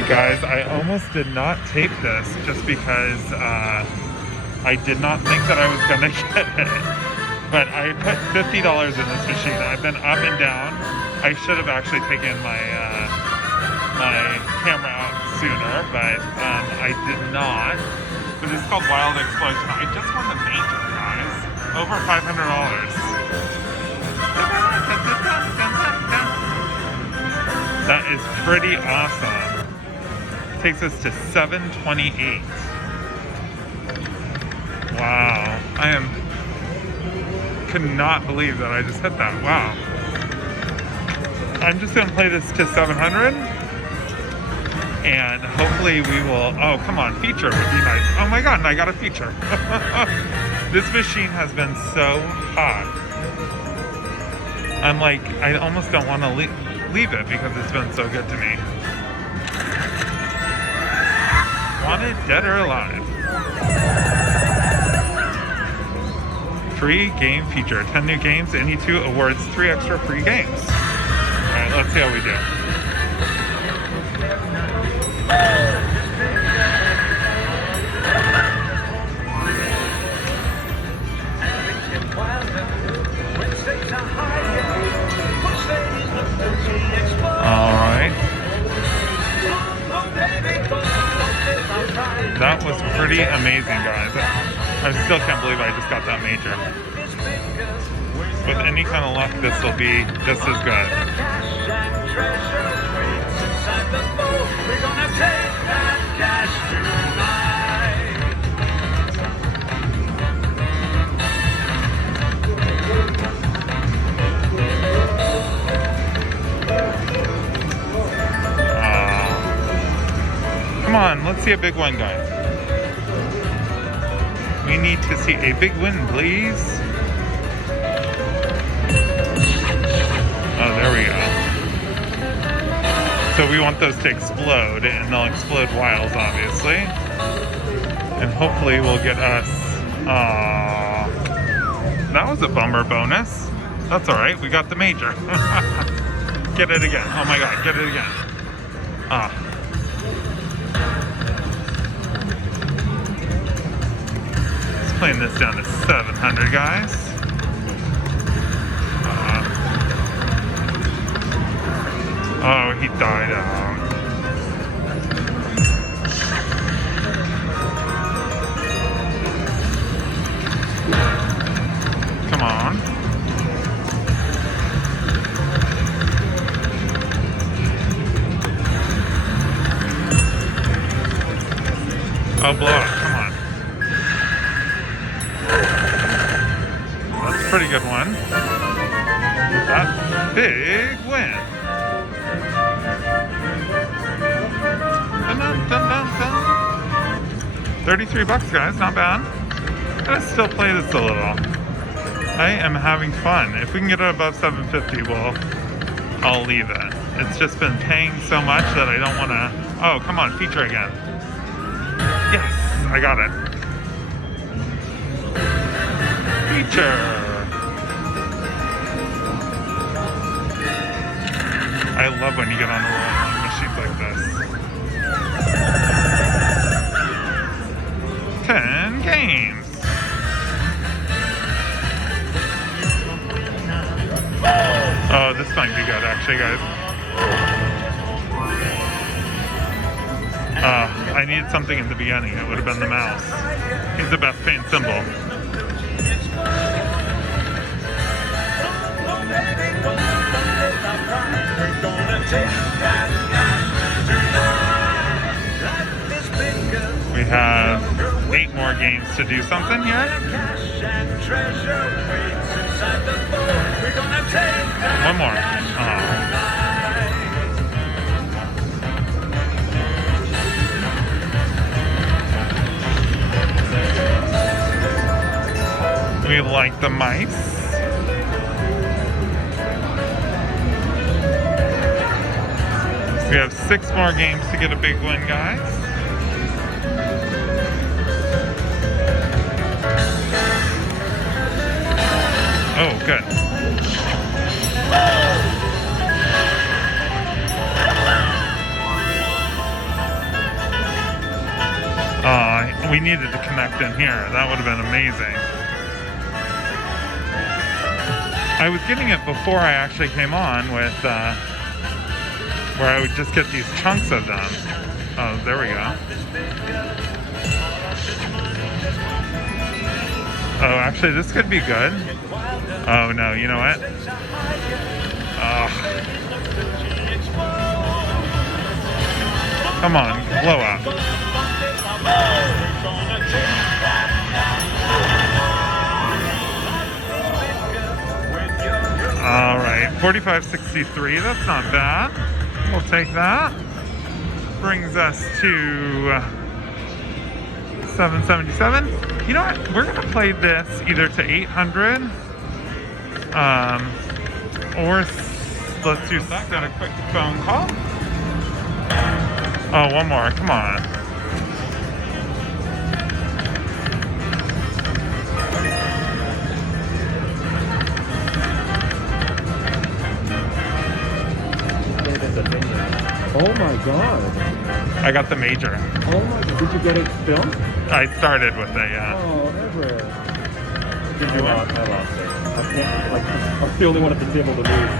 Alright guys, I almost did not tape this just because I did not think that I was going to get it. But I put $50 in this machine. I've been up and down. I should have actually taken my my camera out sooner, but I did not. But it's called Wild Explosion. I just won the major, guys. Over $500. That is pretty awesome. Takes us to 728. Wow. Cannot believe that I just hit that. Wow. I'm just going to play this to 700. And hopefully we will... Oh, come on. Feature would be nice. Oh my god, and I got a feature. This machine has been so hot. I'm like, I almost don't want to leave it because it's been so good to me. Wanted, dead or alive. Free game feature. 10 new games, any 2 awards, 3 extra free games. Alright, let's see how we do. Alright. That was pretty amazing, guys. I still can't believe I just got that major. With any kind of luck, this will be just as good. Come on, let's see a big one, guys. We need to see a big win, please. Oh, there we go. So we want those to explode, and they'll explode wilds, obviously. And hopefully we'll get us... that was a bummer bonus. That's alright, we got the major. Get it again. Oh my god, get it again. Playing this down to 700, guys. Oh, he died out. Come on. Oh, blow it. Come on. That's a pretty good one. That big win. Dun, dun, dun, dun. 33 bucks, guys. Not bad. I'm gonna still play this a little. I am having fun. If we can get it above 750, I'll leave it. It's just been paying so much that I don't want to... Oh, come on. Feature again. Yes, I got it. Feature. I love when you get on a roll on machines like this. 10 games. Oh, this might be good, actually, guys. I needed something in the beginning. It would have been the mouse. He's the best paint symbol. We have 8 more games to do something here. One more. We like the mice. We have 6 more games to get a big win, guys. Oh, good. We needed to connect in here. That would have been amazing. I was getting it before I actually came on with, where I would just get these chunks of them. Oh, there we go. Oh, actually, this could be good. Oh, no, you know what? Oh. Come on, blow up. All right, 45.63, that's not bad. We'll take that. Brings us to 777. You know what? We're gonna play this either to 800, or let's do that. Got a quick phone call. Oh, one more. Come on. Oh my god. I got the major. Oh my god. Did you get it filmed? I started with it, yeah. Oh, Everett. Did you lost? I lost it. I can't, like, I'm the only one at the table to lose.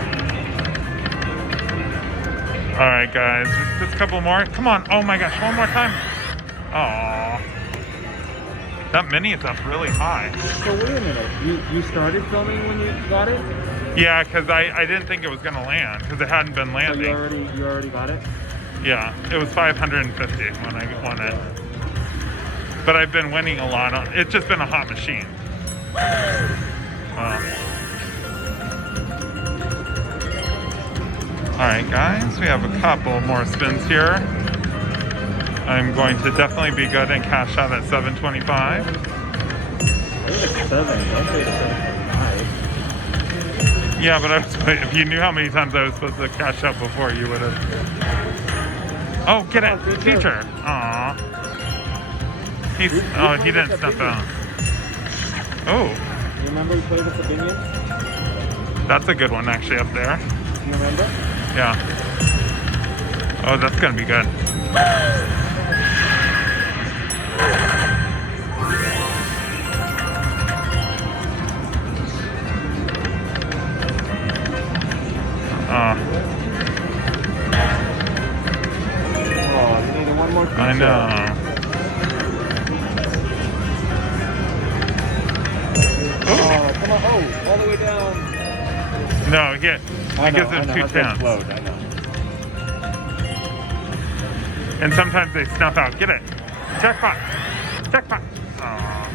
Alright, guys. Just a couple more. Come on. Oh my gosh. One more time. Aww. That mini is up really high. So wait a minute. You started filming when you got it? Yeah, because I didn't think it was going to land because it hadn't been landing. So you already got it? Yeah, it was 550 when I won it. But I've been winning a lot on it's just been a hot machine. Alright guys, we have a couple more spins here. I'm going to definitely be good and cash out at 725. I think it's 7. Don't say it's 7.5. Yeah, but if you knew how many times I was supposed to cash out before, you would have. Oh, get it, feature. Aw. He didn't step out. Oh. You remember we played with the Binions? That's a good one, actually, up there. You remember? Yeah. Oh, that's gonna be good. Oh, you needed one more feature. I know. Oh, come on. Oh, all the way down. No, it gives them 2 10s. I know. And sometimes they snuff out. Get it. Jackpot. Jackpot. Aww.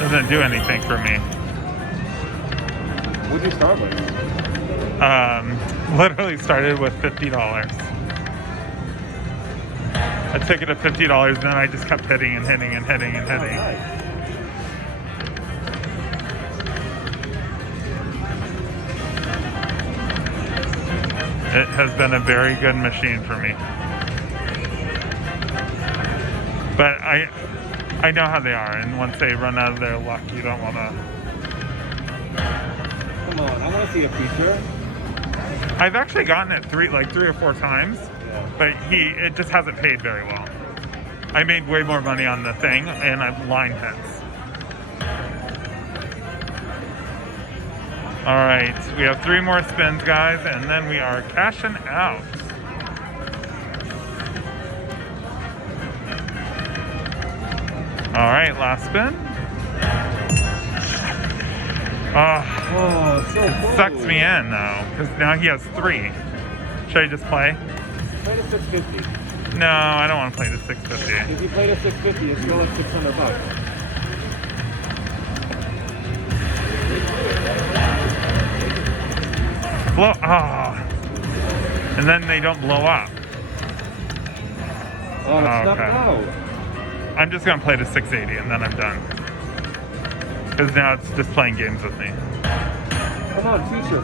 Doesn't do anything for me. What'd you start with? Literally started with $50. I took it at $50 and then I just kept hitting and hitting and hitting and hitting. Oh, nice. It has been a very good machine for me. But I know how they are, and once they run out of their luck, you don't want to. Come on, I want to see a feature. I've actually gotten it 3 or 4 times, Yeah. but it just hasn't paid very well. I made way more money on the thing, and I've line hits. All right, we have 3 more spins, guys, and then we are cashing out. All right, last spin. Oh, So close. sucks me in though, because now he has 3. Should I just play? Play to 650. No, I don't want to play the 650. If you play to 650, it's still at $600. Blow. Oh. And then they don't blow up. Oh, it's not okay. out. I'm just going to play to 680 and then I'm done. Because now it's just playing games with me. Come on, feature.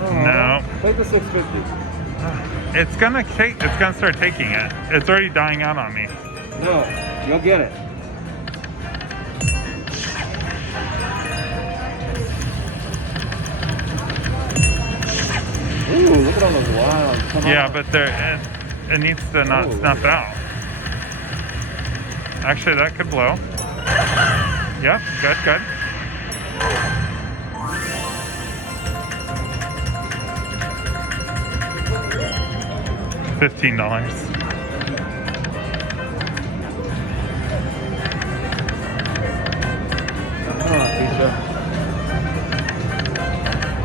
Oh, No. Play the 650. It's gonna start taking it. It's already dying out on me. No, you'll get it. Yeah, but it needs to not snuff out. Actually, that could blow. Yeah, good, good. $15.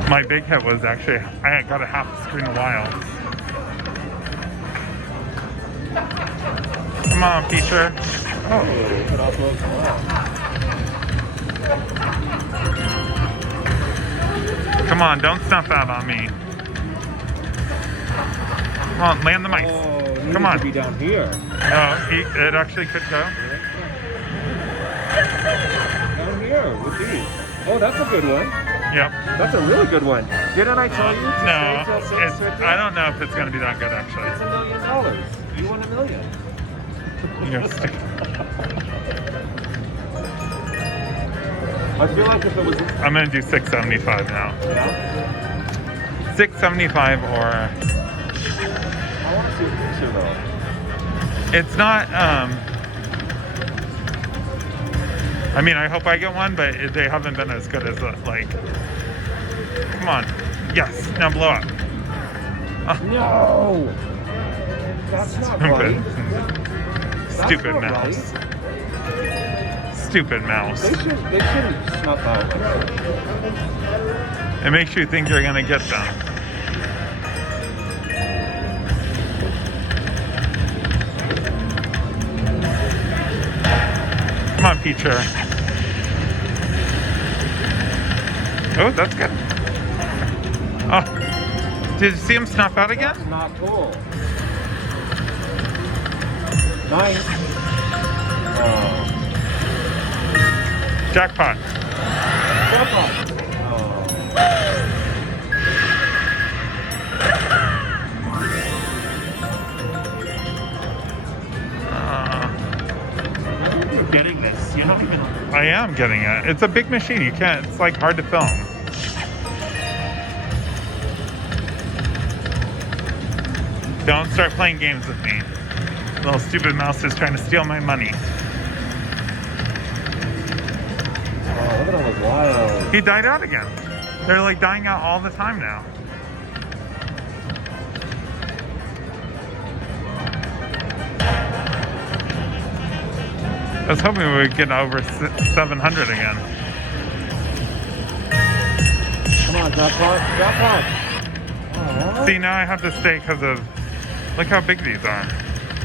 My big hit was actually, I got a half a screen of wilds. Come on, Peter. Oh. Come on, don't snuff out on me. Come on, land the mice. Oh, come on. To be down here. No, it actually could go. Down here with these. Oh, that's a good one. Yep. That's a really good one. Didn't I tell you to No, stay till 6 right there? I don't know if it's going to be that good, actually. It's $1 million. You won $1 million. You're stick- I feel like if it was... I'm going to do 675 now. Yeah? 675 or... I want to see a picture though. It's not, I mean, I hope I get one, but they haven't been as good as, like... Come on. Yes, now blow up. No! That's not right. Stupid not mouse. Right. Stupid mouse. They shouldn't snuff out. It makes you think you're gonna get them. Come on, Peacher. Oh, that's good. Oh, did you see him snuff out again? That's not cool. Nice. Oh. Jackpot. Jackpot. Oh. You're getting this. You're not even. I am getting it. It's a big machine. You can't. It's like hard to film. Don't start playing games with me. Little stupid mouse is trying to steal my money. Oh, look at all those wild. He died out again. They're like dying out all the time now. I was hoping we would get over 700 again. Come on, jackpot. Jackpot. Oh. See, now I have to stay because of... Look how big these are.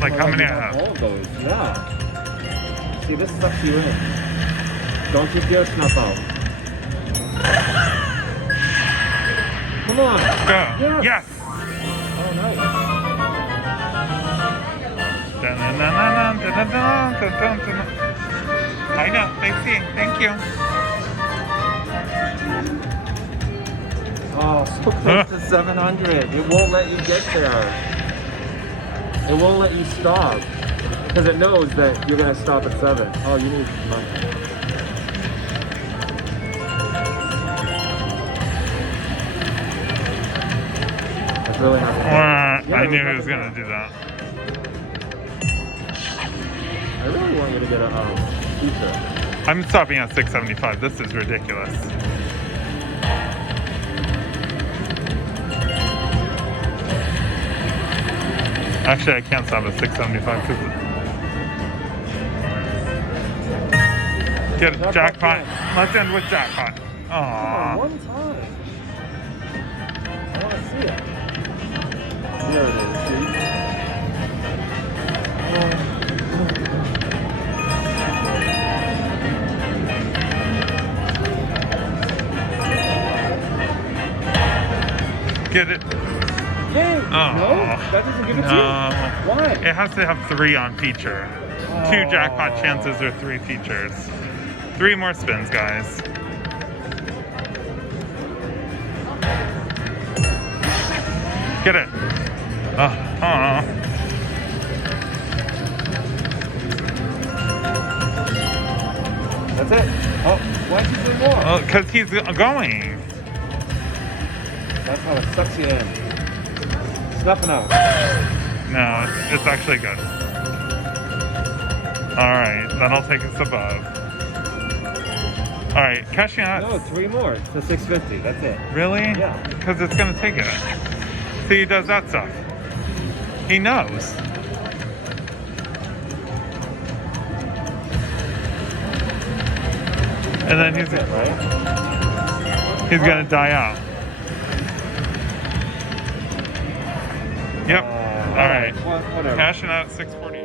Like how many I have. All of those, yeah. See, this sucks you in. Don't you dare snuff out. Come on. Go. Yes. Yes. Oh, nice. I know. They see. Thank you. Oh, so close to 700. It won't let you get there. It won't let you stop. Because it knows that you're going to stop at 7. Oh, you need money. That's really not I knew he was going to do that. I really want you to get a pizza. I'm stopping at 675. This is ridiculous. Actually, I can't stop at 675 because... Get a jackpot. Let's end with jackpot. Aww. One time. I want to see it. There it is, see? Get it. Hey, Oh, no, that doesn't give it to you. Why? It has to have 3 on feature. 2 jackpot chances or 3 features. 3 more spins, guys. Get it. That's it. Oh, why did you say more? Oh, because he's going. That's how it sucks you in. nothing out. No, it's actually good. All right, that'll take us above. All right, cashing out. No, 3 more to 650. That's it. Really? Yeah. Because it's gonna take it. See, he does that stuff. He knows. And then That's it, right? he's gonna die out. Yep. All right. Well, whatever. Cashing out at 6:40.